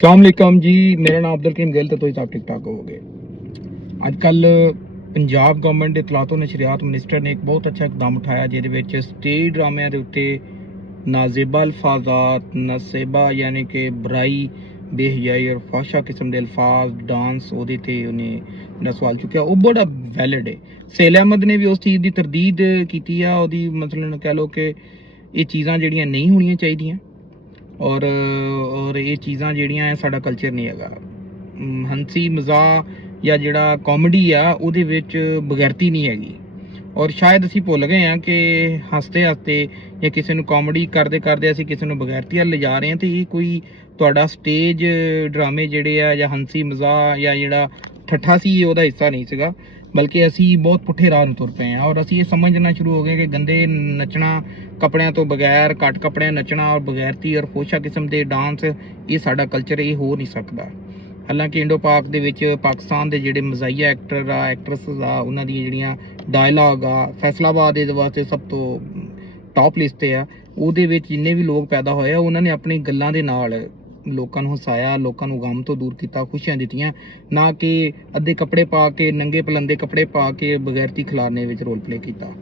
अस्सलाम जी, मेरा नाम अब्दुल करीम गिल, तो ਤੁਸੀਂ ਸਭ ਠੀਕ ਠਾਕ ਹੋਵੋਗੇ। ਅੱਜ ਕੱਲ ਪੰਜਾਬ ਗਵਰਨਮੈਂਟ ਦੇ ਇਤਲਾਤ ਨਸ਼ਰੀਆਤ ਮਿਨਿਸਟਰ ਨੇ ਇੱਕ ਬਹੁਤ ਅੱਛਾ ਇਕਦਾਮ ਉਠਾਇਆ, ਜਿਹਦੇ ਵਿੱਚ ਸਟੇਜ ਡਰਾਮਿਆਂ ਦੇ ਉੱਤੇ ਨਾਜ਼ੇਬਾ ਅਲਫਾਜ਼ਾਤ, ਨਸੇਬਾ ਯਾਨੀ ਕਿ ਬੁਰਾਈ, ਬੇਹਯਾਈ ਔਰ ਫਾਸ਼ਾ ਕਿਸਮ ਦੇ ਅਲਫਾਜ਼, ਡਾਂਸ ਉਹਦੇ ਤੇ ਉਹਨੇ ਜਿਹੜਾ ਸਵਾਲ ਚੁੱਕਿਆ ਉਹ ਬੜਾ ਵੈਲਿਡ ਹੈ। ਸੇਲ ਅਹਿਮਦ ਨੇ ਵੀ ਉਸ ਚੀਜ਼ ਦੀ ਤਰਦੀਦ ਕੀਤੀ ਆ। ਉਹਦੀ ਮਤਲਬ ਕਹਿ ਲਓ ਕਿ ਇਹ ਚੀਜ਼ਾਂ ਜਿਹੜੀਆਂ ਨਹੀਂ ਹੋਣੀਆਂ ਚਾਹੀਦੀਆਂ ਔਰ ਇਹ ਚੀਜ਼ਾਂ ਜਿਹੜੀਆਂ ਸਾਡਾ ਕਲਚਰ ਨਹੀਂ ਹੈਗਾ। ਹੰਸੀ ਮਜ਼ਾਕ ਜਾਂ ਜਿਹੜਾ ਕਾਮੇਡੀ ਆ ਉਹਦੇ ਵਿੱਚ ਬਗੈਰਤੀ ਨਹੀਂ ਹੈਗੀ, ਔਰ ਸ਼ਾਇਦ ਅਸੀਂ ਭੁੱਲ ਗਏ ਹਾਂ ਕਿ ਹੱਸਦੇ ਹੱਸਦੇ ਜਾਂ ਕਿਸੇ ਨੂੰ ਕਾਮੇਡੀ ਕਰਦੇ ਕਰਦੇ ਅਸੀਂ ਕਿਸੇ ਨੂੰ ਬਗੈਰਤੀ ਵੱਲ ਲਿਜਾ ਰਹੇ ਹਾਂ। ਤੇ ਇਹ ਕੋਈ ਤੁਹਾਡਾ ਸਟੇਜ ਡਰਾਮੇ ਜਿਹੜੇ ਆ ਜਾਂ ਹੰਸੀ ਮਜ਼ਾਕ ਜਾਂ ਜਿਹੜਾ ਠੱਠਾ ਸੀ ਉਹਦਾ ਹਿੱਸਾ ਨਹੀਂ ਸੀਗਾ, ਬਲਕਿ ਅਸੀਂ ਬਹੁਤ ਪੁੱਠੇ ਰਾਹ ਨੂੰ ਤੁਰ ਪਏ ਹਾਂ। ਔਰ ਅਸੀਂ ਇਹ ਸਮਝਣਾ ਸ਼ੁਰੂ ਹੋ ਗਏ ਕਿ ਗੰਦੇ ਨੱਚਣਾ, ਕੱਪੜਿਆਂ ਤੋਂ ਬਗੈਰ, ਘੱਟ ਕੱਪੜਿਆਂ ਨੱਚਣਾ ਔਰ ਬਗੈਰਤੀ ਔਰ ਫੋਸ਼ਾ ਕਿਸਮ ਦੇ ਡਾਂਸ, ਇਹ ਸਾਡਾ ਕਲਚਰ ਇਹ ਹੋ ਨਹੀਂ ਸਕਦਾ। ਹਾਲਾਂਕਿ ਇੰਡੋ ਪਾਕ ਦੇ ਵਿੱਚ ਪਾਕਿਸਤਾਨ ਦੇ ਜਿਹੜੇ ਮਜ਼ਾਈਆ ਐਕਟਰ ਆ, ਐਕਟਰੈਸਸ ਆ, ਉਹਨਾਂ ਦੀਆਂ ਜਿਹੜੀਆਂ ਡਾਇਲਾਗ ਆ, ਫੈਸਲਾਬਾਦ ਦੇ ਵਾਸਤੇ ਸਭ ਤੋਂ ਟੌਪ ਲਿਸਟ ਤੇ ਆ। ਉਹਦੇ ਵਿੱਚ ਜਿੰਨੇ ਵੀ ਲੋਕ ਪੈਦਾ ਹੋਏ ਆ, ਉਹਨਾਂ ਨੇ ਆਪਣੀ ਗੱਲਾਂ ਦੇ ਨਾਲ ਲੋਕਾਂ ਨੂੰ ਹਸਾਇਆ, ਲੋਕਾਂ ਨੂੰ ਗਮ ਤੋਂ ਦੂਰ ਕੀਤਾ, ਖੁਸ਼ੀਆਂ ਦਿੱਤੀਆਂ, ਨਾ ਕਿ ਅੱਧੇ ਕੱਪੜੇ ਪਾ ਕੇ, ਨੰਗੇ ਪਲੰਦੇ ਕੱਪੜੇ ਪਾ ਕੇ ਬਗੈਰਤੀ ਖਿਲਾਰਨੇ ਵਿੱਚ ਰੋਲ ਪਲੇ ਕੀਤਾ।